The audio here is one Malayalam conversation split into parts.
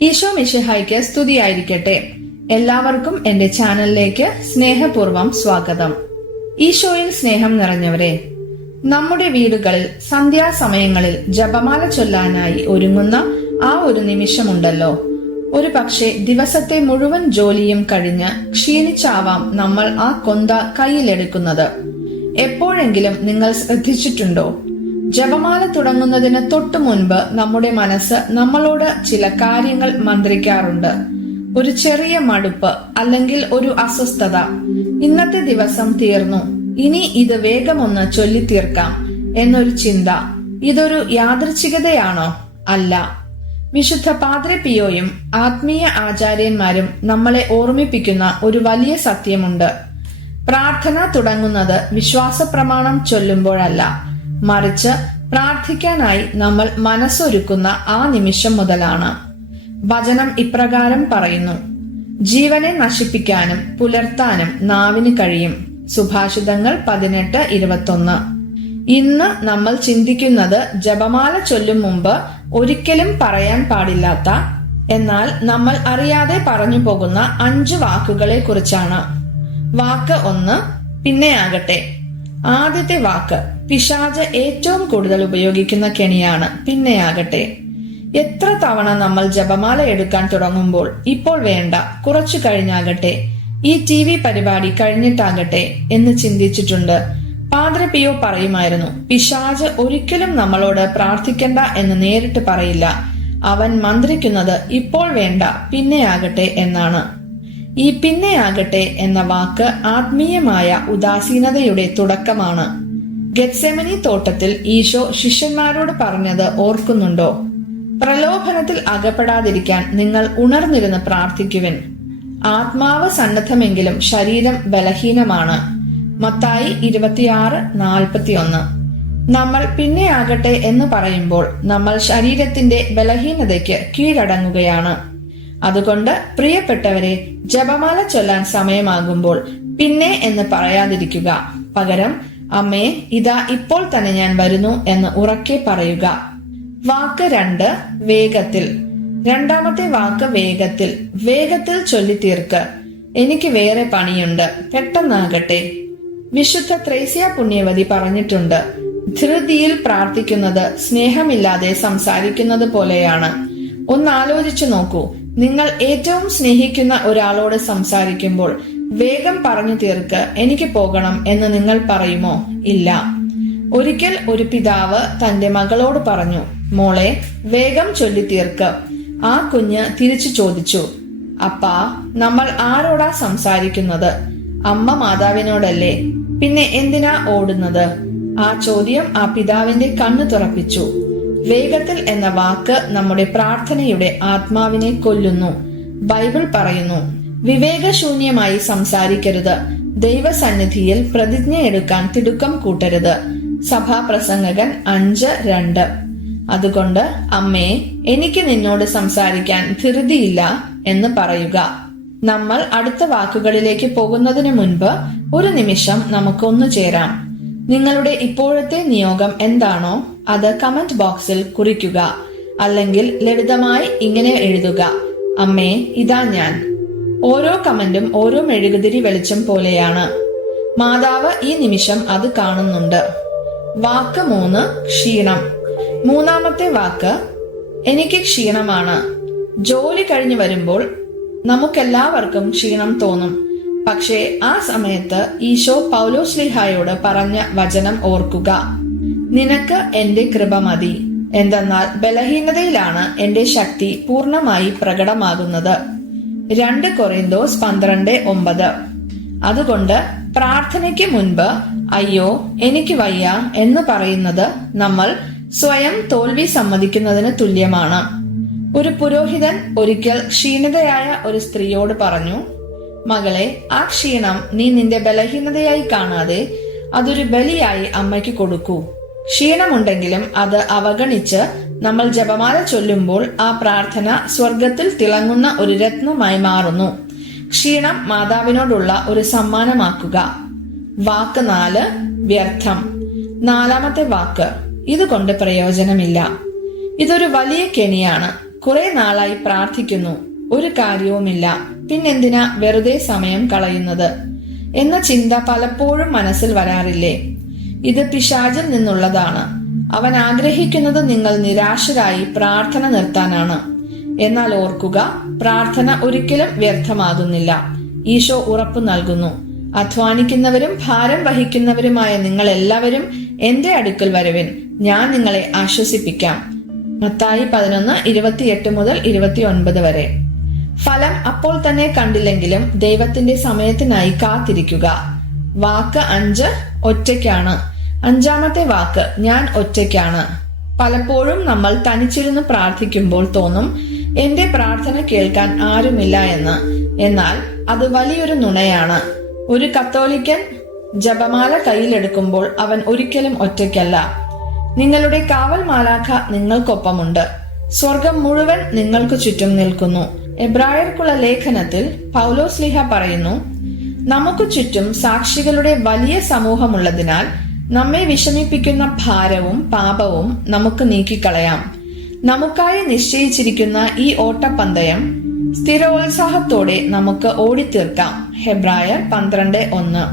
ഈശോ മിഷിഹായ്ക്ക് സ്തുതിയായിരിക്കട്ടെ. എല്ലാവർക്കും എന്റെ ചാനലിലേക്ക് സ്നേഹപൂർവം സ്വാഗതം. ഈശോയിൽ സ്നേഹം നിറഞ്ഞവരെ നമ്മുടെ വീടുകളിൽ സന്ധ്യാസമയങ്ങളിൽ ജപമാല ചൊല്ലാനായി ഒരുങ്ങുന്ന ആ ഒരു നിമിഷമുണ്ടല്ലോ. ഒരു പക്ഷേ ദിവസത്തെ മുഴുവൻ ജോലിയും കഴിഞ്ഞ് ക്ഷീണിച്ചാവാം നമ്മൾ ആ കൊന്ത കയ്യിലെടുക്കുന്നത്. എപ്പോഴെങ്കിലും നിങ്ങൾ ശ്രദ്ധിച്ചിട്ടുണ്ടോ? ജപമാല തുടങ്ങുന്നതിന് തൊട്ടു മുൻപ് നമ്മുടെ മനസ്സ് നമ്മളോട് ചില കാര്യങ്ങൾ മന്ത്രിക്കാറുണ്ട്. ഒരു ചെറിയ മടുപ്പ് അല്ലെങ്കിൽ ഒരു അസ്വസ്ഥത. ഇന്നത്തെ ദിവസം തീർന്നു. ഇനി ഇത് വേഗമൊന്ന് ചൊല്ലി തീർക്കാം എന്നൊരു ചിന്ത. ഇതൊരു യാദൃച്ഛികതയാണോ? അല്ല. വിശുദ്ധ പാദ്ര പിയോയും ആത്മീയ ആചാര്യന്മാരും നമ്മളെ ഓർമ്മിപ്പിക്കുന്ന ഒരു വലിയ സത്യമുണ്ട്. പ്രാർത്ഥന തുടങ്ങുന്നത് വിശ്വാസ പ്രമാണം ചൊല്ലുമ്പോഴല്ല. മറിച്ച് പ്രാർത്ഥിക്കാനായി നമ്മൾ മനസ്സൊരുക്കുന്ന ആ നിമിഷം മുതലാണ്. വചനം ഇപ്രകാരം പറയുന്നു. ജീവനെ നശിപ്പിക്കാനും പുലർത്താനും നാവിന് കഴിയും. സുഭാഷിതങ്ങൾ പതിനെട്ട് ഇരുപത്തൊന്ന്. ഇന്ന് നമ്മൾ ചിന്തിക്കുന്നത് ജപമാല ചൊല്ലും മുമ്പ് ഒരിക്കലും പറയാൻ പാടില്ലാത്ത എന്നാൽ നമ്മൾ അറിയാതെ പറഞ്ഞു പോകുന്ന അഞ്ചു വാക്കുകളെ കുറിച്ചാണ് വാക്ക് ഒന്ന് പിന്നെയാകട്ടെ ആദ്യത്തെ വാക്ക് പിശാജ് ഏറ്റവും കൂടുതൽ ഉപയോഗിക്കുന്ന കെണിയാണ്. പിന്നെയാകട്ടെ. എത്ര തവണ നമ്മൾ ജപമാല എടുക്കാൻ തുടങ്ങുമ്പോൾ ഇപ്പോൾ വേണ്ട കുറച്ചു കഴിഞ്ഞാകട്ടെ. ഈ ടി വി പരിപാടി കഴിഞ്ഞിട്ടാകട്ടെ എന്ന് ചിന്തിച്ചിട്ടുണ്ട്. പാദ്ര പിയോ പറയുമായിരുന്നു പിശാജ് ഒരിക്കലും നമ്മളോട് പ്രാർത്ഥിക്കണ്ട എന്ന് നേരിട്ട് പറയില്ല. അവൻ മന്ത്രിക്കുന്നത് ഇപ്പോൾ വേണ്ട പിന്നെയാകട്ടെ എന്നാണ്. ഈ പിന്നെയാകട്ടെ എന്ന വാക്ക് ആത്മീയമായ ഉദാസീനതയുടെ തുടക്കമാണ്. ഗത്സെമനി തോട്ടത്തിൽ ഈശോ ശിഷ്യന്മാരോട് പറഞ്ഞത് ഓർക്കുന്നുണ്ടോ? പ്രലോഭനത്തിൽ അകപ്പെടാതിരിക്കാൻ നിങ്ങൾ ഉണർന്നിരുന്ന് പ്രാർത്ഥിക്കുവിൻ. ആത്മാവ് സന്നദ്ധമെങ്കിലും ശരീരം ബലഹീനമാണ്. മത്തായി ഇരുപത്തിയാറ് നാൽപ്പത്തിയൊന്ന്. നമ്മൾ പിന്നെയാകട്ടെ എന്ന് പറയുമ്പോൾ നമ്മൾ ശരീരത്തിന്റെ ബലഹീനതയ്ക്ക് കീഴടങ്ങുകയാണ്. അതുകൊണ്ട് പ്രിയപ്പെട്ടവരെ ജപമാല ചൊല്ലാൻ സമയമാകുമ്പോൾ പിന്നെ എന്ന് പറയാതിരിക്കുക. പകരം അമ്മേ ഇതാ ഇപ്പോൾ തന്നെ ഞാൻ വരുന്നു എന്ന് ഉറക്കെ പറയുക. വാക്ക് രണ്ട് വേഗത്തിൽ. രണ്ടാമത്തെ വാക്ക് വേഗത്തിൽ. വേഗത്തിൽ ചൊല്ലി ചൊല്ലിത്തീർക്ക്. എനിക്ക് വേറെ പണിയുണ്ട്. പെട്ടെന്നാകട്ടെ. വിശുദ്ധ ത്രേസ്യ പുണ്യവതി പറഞ്ഞിട്ടുണ്ട് ധൃതിയിൽ പ്രാർത്ഥിക്കുന്നത് സ്നേഹമില്ലാതെ സംസാരിക്കുന്നത് പോലെയാണ്. ഒന്ന് ആലോചിച്ചു നോക്കൂ. നിങ്ങൾ ഏറ്റവും സ്നേഹിക്കുന്ന ഒരാളോട് സംസാരിക്കുമ്പോൾ വേഗം പറഞ്ഞു തീർക്ക് എനിക്ക് പോകണം എന്ന് നിങ്ങൾ പറയുമോ? ഇല്ല. ഒരിക്കൽ ഒരു പിതാവ് തന്റെ മകളോട് പറഞ്ഞു മോളെ വേഗം ചൊല്ലി തീർക്ക്. ആ കുഞ്ഞ് തിരിച്ചു ചോദിച്ചു അപ്പാ നമ്മൾ ആരോടാ സംസാരിക്കുന്നത്? അമ്മ മാതാവിനോടല്ലേ? പിന്നെ എന്തിനാ ഓടുന്നത്? ആ ചോദ്യം ആ പിതാവിന്റെ കണ്ണു തുറപ്പിച്ചു. വേഗത്തിൽ എന്ന വാക്ക് നമ്മുടെ പ്രാർത്ഥനയുടെ ആത്മാവിനെ കൊല്ലുന്നു. ബൈബിൾ പറയുന്നു വിവേകശൂന്യമായി സംസാരിക്കരുത്. ദൈവസന്നിധിയിൽ പ്രതിജ്ഞ എടുക്കാൻ തിടുക്കം കൂട്ടരുത്. സഭാപ്രസംഗകൻ അഞ്ച് രണ്ട്. അതുകൊണ്ട് അമ്മേ എനിക്ക് നിന്നോട് സംസാരിക്കാൻ ധൃതിയില്ല എന്ന് പറയുക. നമ്മൾ അടുത്ത വാക്കുകളിലേക്ക് പോകുന്നതിന് മുൻപ് ഒരു നിമിഷം നമുക്കൊന്നു ചേരാം. നിങ്ങളുടെ ഇപ്പോഴത്തെ നിയോഗം എന്താണോ അത് കമന്റ് ബോക്സിൽ കുറിക്കുക. അല്ലെങ്കിൽ ലളിതമായി ഇങ്ങനെ എഴുതുക. അമ്മേ ഇതാ ഞാൻ. ഓരോ കമന്റും ഓരോ മെഴുകുതിരി വെളിച്ചം പോലെയാണ്. മാതാവ് ഈ നിമിഷം അത് കാണുന്നുണ്ട്. വാക്ക് മൂന്ന് ക്ഷീണം. മൂന്നാമത്തെ വാക്ക് എനിക്ക് ക്ഷീണമാണ്. ജോലി കഴിഞ്ഞു വരുമ്പോൾ നമുക്കെല്ലാവർക്കും ക്ഷീണം തോന്നും. പക്ഷേ ആ സമയത്ത് ഈശോ പൗലോസ്ലിഹായോട് പറഞ്ഞ വചനം ഓർക്കുക. നിനക്ക് എന്റെ കൃപ മതി. എന്തെന്നാൽ ബലഹീനതയിലാണ് എന്റെ ശക്തി പൂർണമായി പ്രകടമാകുന്നത്. രണ്ട് കൊറിന്തോസ് പന്ത്രണ്ട് ഒമ്പത്. അതുകൊണ്ട് പ്രാർത്ഥനയ്ക്ക് മുൻപ് അയ്യോ എനിക്ക് വയ്യ എന്ന് പറയുന്നത് നമ്മൾ സ്വയം തോൽവി സമ്മതിക്കുന്നതിന് തുല്യമാണ്. ഒരു പുരോഹിതൻ ഒരിക്കൽ ക്ഷീണിതയായ ഒരു സ്ത്രീയോട് പറഞ്ഞു മകളെ ആ ക്ഷീണം നീ നിന്റെ ബലഹീനതയായി കാണാതെ അതൊരു ബലിയായി അമ്മയ്ക്ക് കൊടുക്കൂ. ക്ഷീണമുണ്ടെങ്കിലും അത് അവഗണിച്ച് നമ്മൾ ജപമാല ചൊല്ലുമ്പോൾ ആ പ്രാർത്ഥന സ്വർഗത്തിൽ തിളങ്ങുന്ന ഒരു രത്നമായി മാറുന്നു. ക്ഷീണം മാതാവിനോടുള്ള ഒരു സമ്മാനമാക്കുക. വാക്ക് നാല് വ്യർത്ഥം. നാലാമത്തെ വാക്ക് ഇതുകൊണ്ട് പ്രയോജനമില്ല. ഇതൊരു വലിയ കെണിയാണ്. കുറെ നാളായി പ്രാർത്ഥിക്കുന്നു. ഒരു കാര്യവുമില്ല. പിന്നെന്തിനാ വെറുതെ സമയം കളയുന്നത്? എന്ന ചിന്ത പലപ്പോഴും മനസ്സിൽ വരാറില്ലേ? ഇത് പിശാചിൽ നിന്നുള്ളതാണ്. അവൻ ആഗ്രഹിക്കുന്നത് നിങ്ങൾ നിരാശരായി പ്രാർത്ഥന നിർത്താനാണ്. എന്നാൽ ഓർക്കുക പ്രാർത്ഥന ഒരിക്കലും വ്യർത്ഥമാകുന്നില്ല. ഈശോ ഉറപ്പു നൽകുന്നു. അധ്വാനിക്കുന്നവരും ഭാരം വഹിക്കുന്നവരുമായ നിങ്ങൾ എല്ലാവരും എന്റെ അടുക്കൽ വരവിൻ. ഞാൻ നിങ്ങളെ ആശ്വസിപ്പിക്കാം. മത്തായി പതിനൊന്ന് ഇരുപത്തിയെട്ട് മുതൽ ഇരുപത്തി ഒൻപത് വരെ. ഫലം അപ്പോൾ തന്നെ കണ്ടില്ലെങ്കിലും ദൈവത്തിന്റെ സമയത്തിനായി കാത്തിരിക്കുക. വാക്ക് അഞ്ച് ഒറ്റയ്ക്കാണ്. അഞ്ചാമത്തെ വാക്ക് ഞാൻ ഒറ്റയ്ക്കാണ്. പലപ്പോഴും നമ്മൾ തനിച്ചിരുന്ന് പ്രാർത്ഥിക്കുമ്പോൾ തോന്നും എന്റെ പ്രാർത്ഥന കേൾക്കാൻ ആരുമില്ല എന്ന്. എന്നാൽ അത് വലിയൊരു നുണയാണ്. ഒരു കത്തോലിക്കൻ ജപമാല കയ്യിലെടുക്കുമ്പോൾ അവൻ ഒരിക്കലും ഒറ്റയ്ക്കല്ല. നിങ്ങളുടെ കാവൽ മാലാഖ നിങ്ങൾക്കൊപ്പമുണ്ട്. സ്വർഗം മുഴുവൻ നിങ്ങൾക്ക് ചുറ്റും നിൽക്കുന്നു. എബ്രായർക്കുള്ള ലേഖനത്തിൽ പൗലോസ്ലിഹ പറയുന്നു നമുക്ക് ചുറ്റും സാക്ഷികളുടെ വലിയ സമൂഹമുള്ളതിനാൽ നമ്മെ വിഷമിപ്പിക്കുന്ന ഭാരവും പാപവും നമുക്ക് നീക്കിക്കളയാം. നമുക്കായി നിശ്ചയിച്ചിരിക്കുന്ന ഈ ഓട്ടപ്പന്തയം സ്ഥിരോത്സാഹത്തോടെ നമുക്ക് ഓടിത്തീർക്കാം. ഹെബ്രായർ പന്ത്രണ്ട് ഒന്ന്.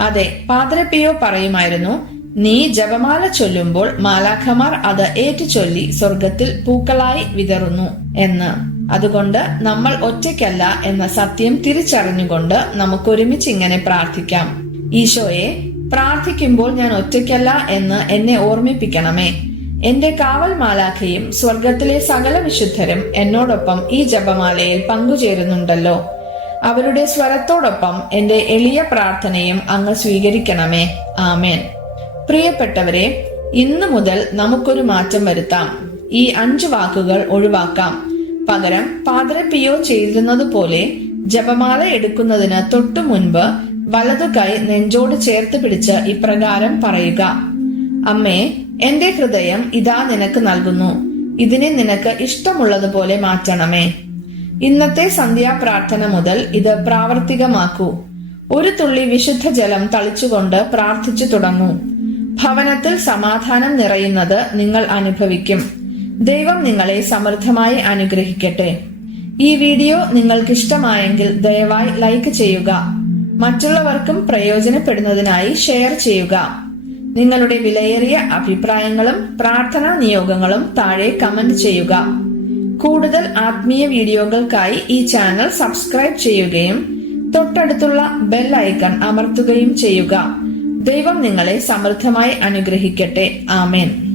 അതെ പാദ്രപ്പിയോ പറയുമായിരുന്നു നീ ജപമാല ചൊല്ലുമ്പോൾ മാലാഖമാർ അത് ഏറ്റുചൊല്ലി സ്വർഗത്തിൽ പൂക്കളായി വിതറുന്നു എന്ന്. അതുകൊണ്ട് നമ്മൾ ഒറ്റയ്ക്കല്ല എന്ന സത്യം തിരിച്ചറിഞ്ഞുകൊണ്ട് നമുക്കൊരുമിച്ച് ഇങ്ങനെ പ്രാർത്ഥിക്കാം. ഈശോയെ പ്രാർത്ഥിക്കുമ്പോൾ ഞാൻ ഒറ്റയ്ക്കല്ല എന്ന് എന്നെ ഓർമ്മിപ്പിക്കണമേ. എന്റെ കാവൽ മാലാഖയും സ്വർഗത്തിലെ സകല വിശുദ്ധരും എന്നോടൊപ്പം ഈ ജപമാലയിൽ പങ്കുചേരുന്നുണ്ടല്ലോ. അവരുടെ സ്വരത്തോടൊപ്പം എന്റെ എളിയ പ്രാർത്ഥനയും അങ്ങ് സ്വീകരിക്കണമേ. ആമേൻ. പ്രിയപ്പെട്ടവരെ ഇന്നു മുതൽ നമുക്കൊരു മാറ്റം വരുത്താം. ഈ അഞ്ചു വാക്കുകൾ ഒഴിവാക്കാം. പകരം പാദ്ര പിയോ ചെയ്തിരുന്നത് പോലെ ജപമാല എടുക്കുന്നതിന് തൊട്ടു മുൻപ് വലതു കൈ നെഞ്ചോട് ചേർത്ത് പിടിച്ച് ഇപ്രകാരം പറയുക. അമ്മേ എന്റെ ഹൃദയം ഇതാ നിനക്ക് നൽകുന്നു. ഇതിനെ നിനക്ക് ഇഷ്ടമുള്ളതുപോലെ മാറ്റണമേ. ഇന്നത്തെ സന്ധ്യാപ്രാർത്ഥന മുതൽ ഇത് പ്രാവർത്തികമാക്കൂ. ഒരു തുള്ളി വിശുദ്ധ ജലം തളിച്ചുകൊണ്ട് പ്രാർത്ഥിച്ചു തുടങ്ങൂ. ഭവനത്തിൽ സമാധാനം നിറയുന്നത് നിങ്ങൾ അനുഭവിക്കും. ദൈവം നിങ്ങളെ സമൃദ്ധമായി അനുഗ്രഹിക്കട്ടെ. ഈ വീഡിയോ നിങ്ങൾക്ക് ഇഷ്ടമായെങ്കിൽ ദയവായി ലൈക്ക് ചെയ്യുക. മറ്റുള്ളവർക്കും പ്രയോജനപ്പെടുന്നതിനായി ഷെയർ ചെയ്യുക. നിങ്ങളുടെ വിലയേറിയ അഭിപ്രായങ്ങളും പ്രാർത്ഥനാ നിയോഗങ്ങളും താഴെ കമന്റ് ചെയ്യുക. കൂടുതൽ ആത്മീയ വീഡിയോകൾക്കായി ഈ ചാനൽ സബ്സ്ക്രൈബ് ചെയ്യുകയും തൊട്ടടുത്തുള്ള ബെൽ ഐക്കൺ അമർത്തുകയും ചെയ്യുക. ദൈവം നിങ്ങളെ സമൃദ്ധമായി അനുഗ്രഹിക്കട്ടെ. ആമേൻ.